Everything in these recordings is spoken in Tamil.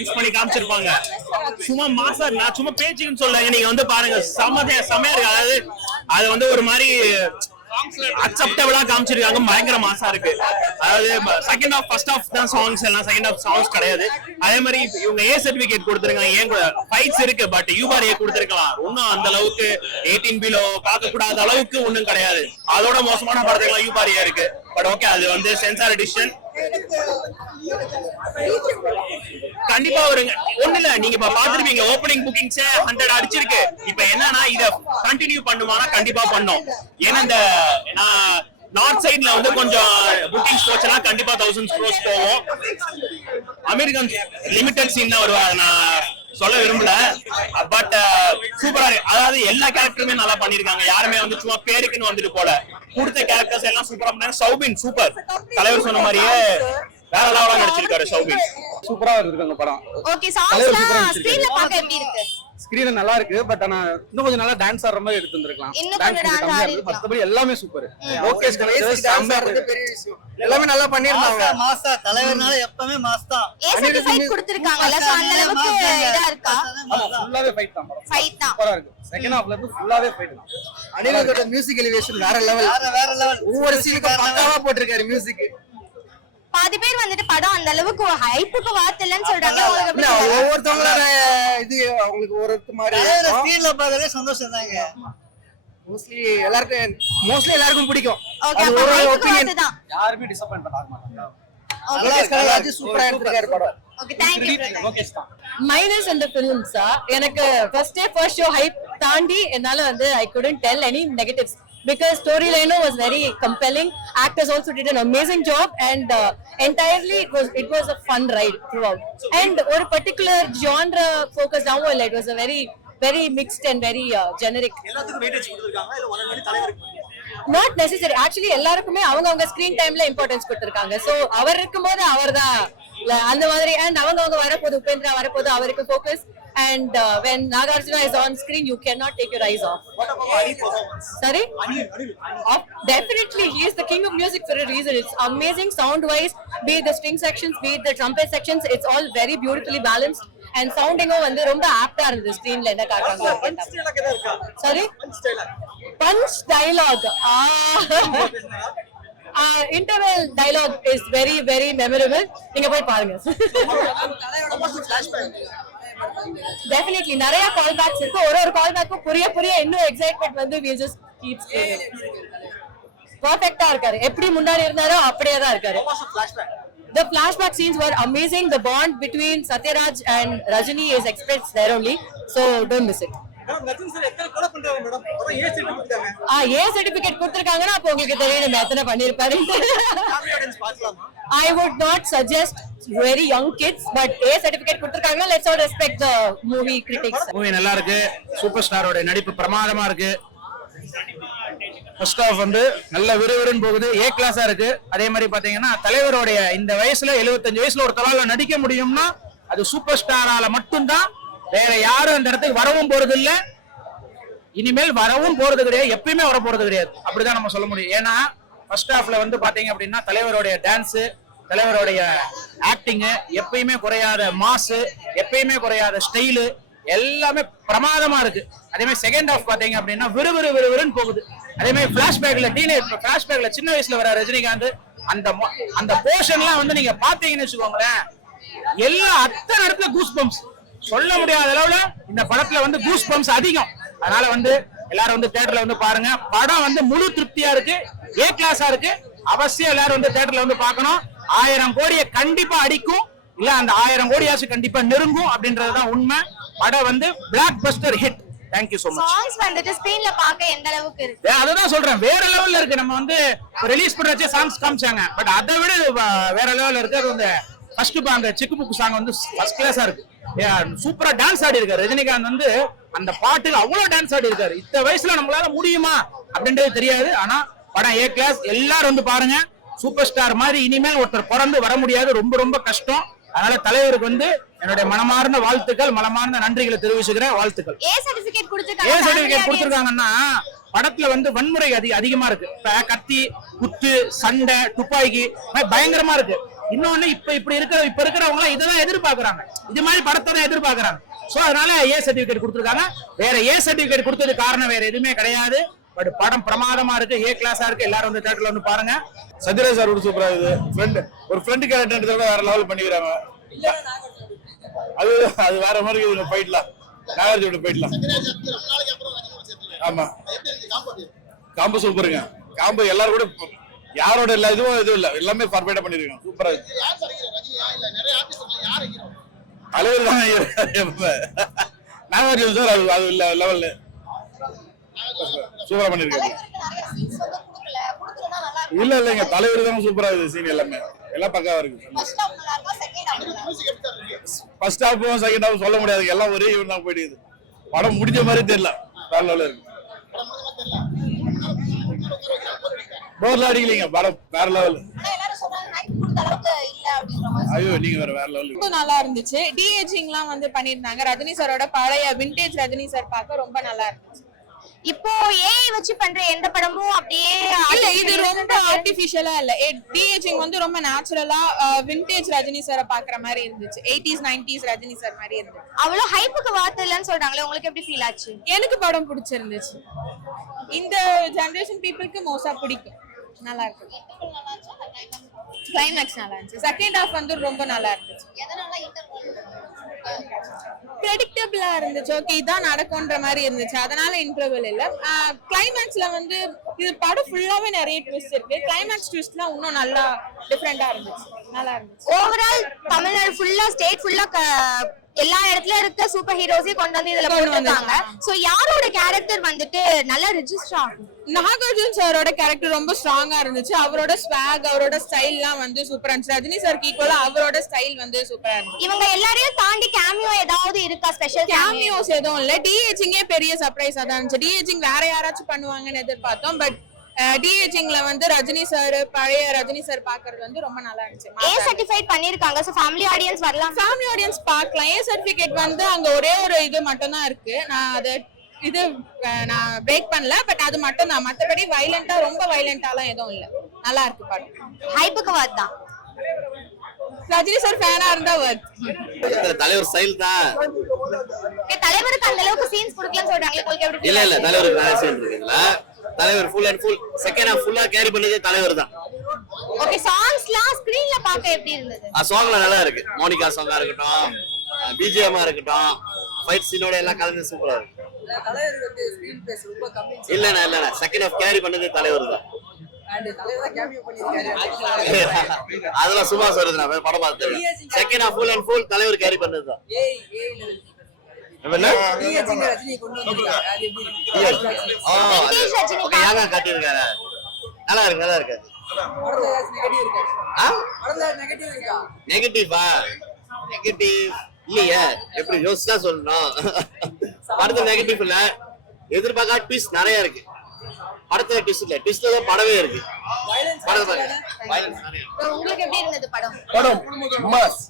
யூஸ் பண்ணி காமிச்சிருப்பாங்க. சும்மா மாசா நான் சும்மா பேச்சுன்னு சொல்லுங்க, நீங்க வந்து பாருங்க செமையா இருக்கு. அதாவது அது வந்து ஒரு மாதிரி அக்செப்டபிளா காமிச்சிருக்காங்க, பயங்கர மாசா இருக்கு. அதாவது செகண்ட் ஹாஃப் ஃபர்ஸ்ட் ஹாஃப் தான் சாங்ஸ் எல்லாம், செகண்ட் ஹாஃப் சாங்ஸ் கிடையாது. அதே மாதிரி இவங்க ஏ சர்டிபிகேட் கொடுத்துருக்காங்க. ஏன் ஃபைட்ஸ் இருக்கு, பட் யூஆர் ஏ கொடுத்துருக்கலாம். ஒன்னும் அந்த அளவுக்கு 18 பிலோ பார்க்க கூடாத அளவுக்கு ஒன்னும் கிடையாது. அதோட மோசமான படத்துக்கு யூஆர் ஏ இருக்கு. பட் ஓகே, அது வந்து சென்சார் எடிஷன் கண்டிப்பா வருங்க. ஒண்ணு இல்ல, நீங்க இப்ப பாத்துருப்பீங்க ஓப்பனிங் புக்கிங்ஸ் 100 அடிச்சிருக்கு. இப்ப என்னன்னா இத கண்டினியூ பண்ணுவானா? கண்டிப்பா பண்ணும். ஏன்னா இந்த நார்த் சைட்ல வந்து கொஞ்சம் புக்கிங்ஸ் போச்சுன்னா கண்டிப்பா 1000 crores போகும். அமெரிக்கன் லிமிடெட் சீன் தான் வருவாங்க, நான் சொல்ல விரும்பல. பட் சூப்பரா இருக்கு. அதாவது எல்லா கேரக்டருமே நல்லா பண்ணிருக்காங்க. யாருமே வந்து சும்மா பேருக்குன்னு வந்துட்டு போல, கொடுத்த கேரக்டர்ஸ் எல்லாம் சூப்பரா பண்ணாங்க. சௌபின் சூப்பர், தலைவர் சொன்ன மாதிரியே வேற லெவலா நடிச்சிருக்காரு சௌபின். சூப்பரா இருக்காங்க படம். ஓகே, சாங்ஸ்லாம் ஸ்கிரீன்ல பார்க்க எப்படி இருக்கு? ஸ்கிரீன்ல நல்லா இருக்கு, பட் ஆனா இன்னும் கொஞ்சம் நல்லா டான்ஸ் ஆடுற மாதிரி எடுத்து வந்திருக்கலாம். மத்தபடி எல்லாமே சூப்பர். ஓகே, பெரிய விஷயம். எல்லாமே நல்லா பண்ணிருந்தாங்க. மாஸ்டா தலைவர்னால எப்பவுமே மாஸ்டா. ஏசடி ஃபைட் கொடுத்திருக்காங்கல, சோ அந்த அளவுக்கு இதா இருக்கா? ஃபுல்லாவே ஃபைட் தான். ஃபைட் தான் சூப்பரா இருக்கு. செகண்ட் ஹாஃப்ல இருந்து ஃபுல்லாவே ஃபைட் தான். அனிருத்தோட மியூசிக் எலிவேஷன் வேற லெவல். ஒவ்வொரு சீனுக்கு பக்காவா போட்டுருக்காரு மியூசிக். பாதி பேர் வந்துட்டு படம் அந்த அளவுக்கு ஹைப்புக்கு வாத்தலன்னு சொல்றாங்க. ஒவ்வொருத்தவங்களோட இது அவங்களுக்கு ஒரு மாதிரி ஸ்கிரீன்ல பார்க்கறதே சந்தோஷம் தாங்க. மோஸ்ட்லி எல்லாருக்கும் பிடிக்கும். ஓகே, அப்ப ஹைப்புக்கு தான் யாருமே டிசப்பாயின்ட் பண்ண மாட்டாங்க. நல்லா சூப்பரா எடுத்துக்காரு படம். Okay, thank you. Okay star minus இந்த ஃபிலிம்ஸா எனக்கு ஃபர்ஸ்ட் ஷோ ஹைப் தாண்டி என்னால வந்து I couldn't tell any negatives because storyline was very compelling. Actors also did an amazing job and entirely it was a fun ride throughout. And ஒரு particular genre focused down, it was a very mixed and very generic. எல்லாத்துக்கும் வெயிட்டேஜ் கொடுத்திருக்காங்க. இல்ல ஒரே மாதிரி தலைவருக்கு not necessary. actually எல்லாருக்குமே அவங்க ஸ்கிரீன் டைம்ல இம்பார்ட்டன்ஸ் கொடுத்திருக்காங்க. சோ அவர் இருக்கும்போது அவர்தான் அந்த மாதிரி, and அவங்க வரப்போது உபேந்திரா வரப்போது அவருக்கு focus, and when Nagarjuna is on screen you cannot take your eyes off. What about Ali performance? Sorry? Ali. Definitely he is the king of music for a reason. It's amazing sound wise, be it the string sections, be it the trumpet sections, it's all very beautifully balanced. And sounding வந்து ரொம்ப ஆப்டா இருந்தது ஸ்கிரீன்ல என்ன காட்டுறாங்க. Sorry? Punch dialogue. Interval dialogue is very memorable. நீங்க போய் பாருங்க. Definitely நிறைய கால் பேக்ஸ் இருக்கு. ஒரு கால் பேக்கும் புரிய இன்னும் எக்ஸைட்மென்ட் வந்து we just keep screaming. பெர்ஃபெக்ட்டா இருக்காரு. எப்படி முன்னாடி இருந்தாரோ அப்படியே தான் இருக்காரு. The flashback scenes were amazing. The bond between Satyaraj and Rajini is expressed there only. So don't miss it. A certificate கொடுத்திருக்காங்கன்னா அப்ப உங்களுக்கு தெரியும் எத்தனை பண்ணிருப்பாரு. I would not suggest very young kids, but A certificate கொடுத்திருக்காங்க. Let's all respect the movie critics. Movie நல்லா இருக்கு. சூப்பர் ஸ்டாரோட நடிப்பு பிரமாதமா இருக்கு. ஃபர்ஸ்ட் ஹாஃப் வந்து நல்ல விறுவிறுன்னு போகுது. ஏ கிளாஸா இருக்கு. அதே மாதிரி பாத்தீங்கன்னா தலைவருடைய இந்த வயசுல 75 வயசுல ஒரு தலால நடிக்க முடியும்னா அது சூப்பர் ஸ்டாரால மட்டும்தான். வேற யாரும் அந்த இடத்துக்கு வரவும் போறது இல்ல, இனிமேல் வரவும் போறது கிடையாது, எப்பயுமே வர போறது கிடையாது. அப்படிதான் நம்ம சொல்ல முடியும். ஏன்னா ஃபர்ஸ்ட் ஹாஃப்ல வந்து பாத்தீங்க அப்படின்னா தலைவருடைய டான்ஸ், தலைவருடைய ஆக்டிங், எப்பயுமே குறையாத மாசு, எப்பயுமே குறையாத ஸ்டைலு, எல்லாமே பிரமாதமா இருக்கு. அதே மாதிரி செகண்ட் ஹாஃப் பாத்தீங்க அப்படின்னா விறுவிறுன்னு போகுது. அதே மாதிரி பிளாஷ்பேக்ல சின்ன வயசுல வர ரஜினிகாந்த் அந்த போர்ஷன்லாம் வந்து நீங்க பாத்தீங்கன்னு வச்சுக்கோங்களேன், எல்லா அத்தனை இடத்துல கூஸ் பம்ப்ஸ், சொல்ல முடியாத அளவுல இந்த படத்துல வந்து கூஸ் பம்ப்ஸ் அதிகம். அதனால வந்து எல்லாரும் வந்து தியேட்டர்ல வந்து பாருங்க. படம் வந்து முழு திருப்தியா இருக்கு, ஏ கிளாஸா இருக்கு. அவசியம் எல்லாரும் வந்து தியேட்டர்ல வந்து பார்க்கணும். 1000 கோடியை கண்டிப்பா அடிக்கும், இல்ல அந்த 1000 கோடியாச்சும் கண்டிப்பா நெருங்கும் அப்படின்றதுதான் உண்மை. படம் வந்து black Bastar hit. Thank you so much. Songs வந்துட்டு ஸ்கிரீன்ல பார்க்க எந்த அளவுக்கு இருக்கு? அதுதான் சொல்றேன், வேற லெவல்ல இருக்கு. நம்ம வந்து ரிலீஸ் பண்றச்சே சாங்ஸ் காமிச்சாங்க, பட் அதை விட வேற லெவல்ல இருக்கு. அது வந்து ஃபர்ஸ்ட் பாங்க செக் புக் சாங் வந்து ஃபர்ஸ்ட் கிளாஸா இருக்கு. சூப்பரா டான்ஸ் ஆடி இருக்காரு ரஜினிகாந்த். வந்து அந்த பாட்டுக்கு அவ்வளவு டான்ஸ் ஆடி இருக்காரு. இந்த வயசுல நம்மளால முடியுமா அப்படின்றது தெரியாது. ஆனா படம் ஏ கிளாஸ். எல்லாரும் வந்து பாருங்க. சூப்பர் ஸ்டார் மாதிரி இனிமேல் ஒருத்தர் பிறந்து வர முடியாது, ரொம்ப கஷ்டம். அதனால தலைவருக்கு வந்து என்னுடைய மனமார்ந்த வாழ்த்துக்கள், மனமார்ந்த நன்றிகளை தெரிவிச்சுக்கிறேன். வாழ்த்துக்கள். ஏ சர்டிபிகேட் கொடுத்திருக்காங்கன்னா படத்துல வந்து வன்முறை அதிகமா இருக்கு. கத்தி, குத்து, சண்டை, துப்பாக்கி பயங்கரமா இருக்கு. இன்னொன்னு இப்ப இருக்கிறவங்க எல்லாம் இதெல்லாம் எதிர்பார்க்கறாங்க, இது மாதிரி படத்தை தான் எதிர்பார்க்கறாங்க. சோ அதனால ஏ சர்டிபிகேட் கொடுத்துருக்காங்க. வேற ஏ சர்டிபிகேட் கொடுத்தது காரணம் வேற எதுவுமே கிடையாது. பட் படம் பிரமாதமா இருக்கு, ஏ கிளாஸா இருக்கு. எல்லாரும் வந்து தியேட்டர்ல வந்து பாருங்க. சத்யராஜ் சார் கூட சூப்பரா இருக்குது. ஒரு ஃப்ரெண்ட் கேரக்டர் வேற லெவல் பண்ணிக்கிறாங்க. அது வேற மாதிரி இருக்குது. போயிடலாம், நாகார்ஜுனோட போயிடலாம். ஆமா, காம்போ சூப்பருங்க. காம்போ எல்லாரும் கூட யாரோட எல்லா இதுவும் இல்ல, எல்லாமே பர்ஃபெக்ட்டா பண்ணிருக்காங்க. சூப்பரா இருக்கு. தலைவர் தான் நாகார்ஜுன சார். அது இல்ல லெவல்ல சூப்பரா பண்ணிருக்காங்க. இல்லைங்க, தலைவர் தான் சூப்பரா இருக்கு. சீன் எல்லாமே எல்லாம் பக்காவா இருக்கு. ஃபர்ஸ்ட் ஹாஃபும் செகண்ட் ஹாஃப் சொல்ல முடியாது, எல்லாம் ஒரே ஈவன் தான் போயிடுது. படம் முடிஞ்ச மாதிரி தெரியல, வேற லெவல்ல இருக்கு. போர்ல அடிக்கலீங்க, படம் வேற லெவல். ஐயோ நீங்க வேற லெவல். ரொம்ப நல்லா இருந்துச்சு. டிஏஜிங்லாம் வந்து பண்ணிருந்தாங்க. ரஜினி சாரோட பழைய விண்டேஜ் ரஜினி சார் பார்க்க ரொம்ப நல்லா இருந்துச்சு. இப்போ ஏஐ வச்சு பண்ற எந்த படமும் அப்படியே இல்ல, இது ரொம்ப ஆர்டிபிஷியலா இல்ல. டிஏஜிங் வந்து ரொம்ப நேச்சுரலா விண்டேஜ் ரஜினி சாரை பாக்குற மாதிரி இருந்துச்சு. 80s 90s ரஜினி சார் மாதிரி இருந்துச்சு. அவ்வளவு ஹைப்புக்கு வார்த்தை இல்லைன்னு சொல்றாங்களே, உங்களுக்கு எப்படி ஃபீல் ஆச்சு? எனக்கு படம் பிடிச்சிருந்துச்சு. இந்த ஜெனரேஷன் பீப்புளுக்கு மோஸ்டா பிடிக்கும். நல்லா இருக்கு. கிளைமேக்ஸ் நல்லா இருந்துச்சு. செகண்ட் ஹாஃப் வந்து ரொம்ப நல்லா இருந்துச்சு. ப்ரெடிக்டபிளா இருந்துச்சு. ஓகே இதான் நடக்கும்ன்ற மாதிரி இருந்துச்சு, அதனால இன்டர்வல் இல்ல. கிளைமேக்ஸ்ல வந்து இது படம் ஃபுல்லாவே நிறைய ட்விஸ்ட் இருக்கு. கிளைமேக்ஸ் ட்விஸ்ட்லாம் இன்னும் நல்லா டிஃபரெண்டா இருந்துச்சு, நல்லா இருந்துச்சு. ஓவரால் தமிழ்நாடு ஃபுல்லா, ஸ்டேட் ஃபுல்லா எல்லா இடத்துல இருக்க சூப்பர் ஹீரோஸே கொண்டு வந்து இதுல போட்டுருக்காங்க. சோ யாரோட கேரக்டர் வந்துட்டு நல்லா ரெஜிஸ்டர் ஆகும்? நாகார்ஜுன் சாரோட கேரக்டர் ரொம்ப ஸ்ட்ராங்கா இருந்துச்சு. அவரோட ஸ்வாக், அவரோட ஸ்டைல்லாம் வந்து சூப்பரா இருந்துச்சு. ரஜினி சாருக்கு ஈக்குவலா அவரோட ஸ்டைல் வந்து சூப்பரா இருந்துச்சு. இவங்க எல்லாரையும் தாண்டி கேமியோ ஏதாவது இருக்கா? ஸ்பெஷல் கேமியோஸ் எதுவும் இல்ல. டிஏஜிங்கே பெரிய சர்ப்ரைஸா தான் இருந்துச்சு. டிஏஜிங் வேற யாராச்சும் பண்ணுவாங்கன்னு எதிர்பார்த்தோம். பட் டிஏஜிங்ல வந்து ரஜினி சார், பழைய ரஜினி சார் பாக்குறது வந்து ரொம்ப நல்லா இருந்துச்சு. ஏ சர்டிஃபைட் பண்ணிருக்காங்க. சோ ஃபேமிலி ஆடியன்ஸ் வரலாம். ஃபேமிலி ஆடியன்ஸ் பார்க்கலாம். ஏ சர்டிபிகேட் வந்து அங்க ஒரே ஒரு இது மட்டும் தான் இருக்கு. நான் பிரேக் பண்ணல. பட் அது மட்டும் தான். மத்தபடி வயலண்டா, ரொம்ப வயலண்டாலாம் எதுவும் இல்ல. நல்லா இருக்கு படம். ஹைப்புக்கு வார்த்தை ரஜினி சார் ஃபேனா இருந்தா வர்த். தலைவர் ஸ்டைல் தான். தலைவருக்கு அந்த அளவுக்கு சீன்ஸ் கொடுக்கலன்னு சொல்றாங்க. உங்களுக்கு எப்படி? இல்ல தலைவருக்கு நிறைய சீன் இருக்குங்களா. தலைவர் full and full second half ஃபுல்லா கேரி பண்ணதே தலைவர் தான். ஓகே, சாங்ஸ்லாம் ஸ்கிரீன்ல பார்க்க எப்படி இருந்தது? சாங்ல நல்லா இருக்கு. மோனிகா சாங்கா இருக்கட்டும், பிஜிஎம்மா இருக்கட்டும், ஃபைட் சீனோட எல்லாம் கலந்து சூப்பரா இருக்கு. தலைவருக்கு வந்து ஸ்கிரீன் பிளேஸ் ரொம்ப கம்மி. இல்ல செகண்ட் ஹாஃப் கேரி பண்ணதே தலைவர் தான். அண்ட் தலைவர் கேமியோ பண்ணிருக்காரு. அதெல்லாம் சும்மா சொல்றது, நான் படம் பார்த்தேன். Second half full and full தலைவர் கேரி பண்ணது தான். ரஜினி கொண்டு வந்திருக்காங்க. அது எப்படி இருக்கு? யாரா காட்டியிருக்காரு? நல்லா இருக்கு. நெகட்டிவா? நெகட்டிவ் இல்லையே. எப்படி யோசிச்சா சொல்லணும். படத்துல நெகட்டிவ் இல்ல. எதிர்பார்க்காத ட்விஸ்ட் நிறைய இருக்கு. படத்துல ட்விஸ்ட் இல்ல, ட்விஸ்ட்ல தான் படமே இருக்கு. உங்களுக்கு எப்படி இருந்தது படம்? படம் மாஸ்.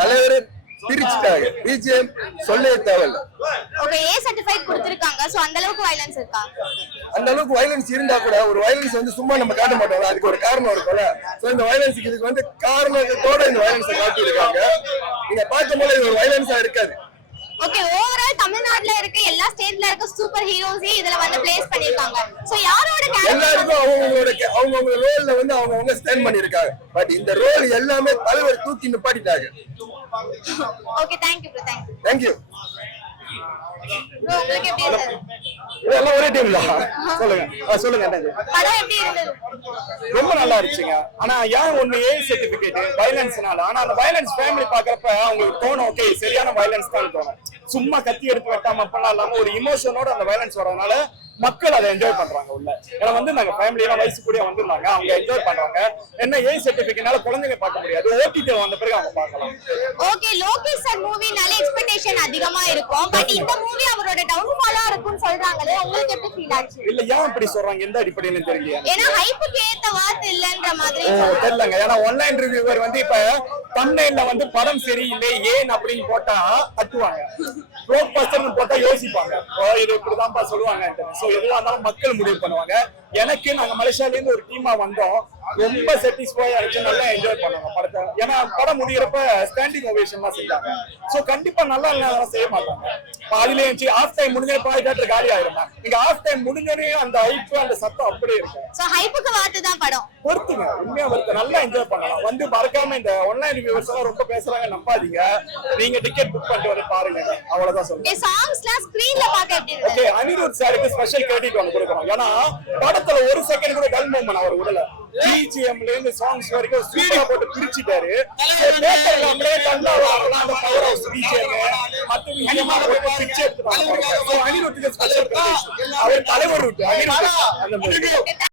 தலைவர் பிரிச்சுட்டாங்க. பிஜிஎம் சொல்லவே தேவையில்ல. ஓகே, ஏ சர்டிஃபைட் கொடுத்திருக்காங்க. சோ அந்த அளவுக்கு வயலன்ஸ் இருக்கா? அந்த அளவுக்கு வயலன்ஸ் இருந்தா கூட ஒரு வயலன்ஸ் வந்து சும்மா நம்ம காட்ட மாட்டோம். அதுக்கு ஒரு காரணம் இருக்கும்ல. சோ இந்த வயலன்ஸ்க்கு இதுக்கு வந்து காரணத்தோட இந்த வயலன்ஸை காட்டி இருக்காங்க. நீங்க பார்க்கும்போது இது ஒரு வயலன்ஸா இருக்காது. ஓகே, ஓவரால் தமிழ்நாட்டுல இருக்க எல்லா ஸ்டேட்ல இருக்க சூப்பர் ஹீரோஸே இதுல வந்து பிளேஸ் பண்ணிருக்காங்க. சோ யாரோட கேரக்டர்? எல்லாருக்கும் அவங்கவங்க ரோல்ல வந்து அவங்கவங்க ஸ்டாண்ட் பண்ணிருக்காங்க. பட் இந்த ரோல் எல்லாமே தலைவர் தூக்கி நிப்பாட்டிட்டாங்க. Okay, thank you bro. Thank you. Bro உங்களுக்கு எப்படி இருந்தது? எல்லாம் ஒரே டீம் தான். சொல்லுங்க படம் எப்படி இருந்தது? ரொம்ப நல்லா இருந்துச்சுங்க. ஆனா ஏன் ஒண்ணு ஏ சர்டிபிகேட் வயலன்ஸ்னால. ஆனா அந்த வயலன்ஸ் ஃபேமிலி பாக்குறப்ப அவங்களுக்கு தோணும், ஓகே சரியான வயலன்ஸ் தான் தோணும். சும்மா கத்தி எடுத்து வெட்டாம பண்ணலாம் இல்லாம ஒரு இமோஷனோட அந்த வயலன்ஸ் வரதுனால மக்கள் அதை என்ஜாய் பண்றாங்க உள்ள. ஏன்னா வந்து நாங்க ஃபேமிலியெல்லாம் வயசு கூட வந்துருந்தாங்க, அவங்க என்ஜாய் பண்றாங்க. என்ன ஏ சர்டிபிகேட்னால குழந்தைங்க பார்க்க முடியாது, ஓடிடி வந்த பிறகு அவங்க பார்க்கலாம். ஓகே, லோகேஷ் சார் மூவினால எக்ஸ்பெக்டேஷன் அதிகமா இருக்கும். பட் இந்த மூவி அவரோட டவுன்ஃபாலா இருக்கும்னு சொல்றாங்களே, உங்களுக்கு எப்படி ஃபீல் ஆச்சு? இல்ல ஏன் இப்படி சொல்றாங்க, எந்த அடிப்படையில தெரியல. ஏன்னா ஹைப்புக்கு ஏத்த வார்த்தை இல்லன்ற மாதிரி தெரியலங்க. ஏன்னா ஆன்லைன் ரிவ்யூவர் வந்து இப்ப தம்ப்நெயில்ல வந்து படம் சரியில்லை ஏன் அப்படின்னு போட்டா தட்டுவாங்க, ப்ளோக் பஸ்டர்னு போட்டா யோசிப்பாங்க, இது இப்படிதான்ப்பா சொல்லுவாங்க. சோ எதுவா இருந்தாலும் மக்கள் முடிவு பண்ணுவாங்க. எனக்கு நாங்க மலேசியால இருந்து ஒரு டீமா வந்தோம். ரொம்ப சாட்டிஸ்ஃபை ஆயிடுச்சு, நல்லா என்ஜாய் பண்ணாங்க படத்தை. ஏன்னா படம் முடியறப்ப ஸ்டாண்டிங் ஓவேஷன்லாம் செஞ்சாங்க. சோ கண்டிப்பா நல்லா இல்ல செய்ய மாட்டாங்க. பாதியிலே இருந்துச்சு, ஆஃப் டைம் முடிஞ்ச பாதி தேட்டர் காலி ஆயிருந்தா, இங்க ஆஃப் டைம் முடிஞ்சோடனே அந்த ஹைப் அந்த சத்தம் அப்படியே இருக்கு. சோ ஹைப்புக்கு வாத்து தான் படம். பொறுத்துங்க, உண்மையா பொறுத்து நல்லா என்ஜாய் பண்ணலாம். வந்து மறக்காம இந்த ஆன்லைன் ரிவ்யூவர்ஸ் எல்லாம் ரொம்ப பேசுறாங்க, நம்பாதீங்க. நீங்க டிக்கெட் புக் பண்ணிட்டு வந்து பாருங்க, அவ்வளவுதான் சொல்றேன். சாங்ஸ்லாம் ஸ்கிரீன்ல பார்க்க எப்படி இருக்கு? ஓகே, அனிருத் சாருக்கு ஸ்பெஷல் கிரெடிட் ஒன்று கொடுக்கணும். ஏன்னா படத்துல ஒரு செகண்ட் கூட டல் மூமெண்ட் அவர் விடல. பிஜிஎம்ல இருந்து சாங்ஸ் வரைக்கும் சூப்பரா போட்டு பிரிச்சுட்டாரு. தியேட்டர்ல அப்படியே கண்டா அந்த பவர் ஹவுஸ் பிஜிஎம் மத்த விஷயமா போட்டு பிரிச்சு எடுத்துட்டாங்க. அனிருத்துக்கு ஸ்பெஷல் கிரெடிட். அவர் தலைவர் விட்டு அனிருத் அந்த மாதிரி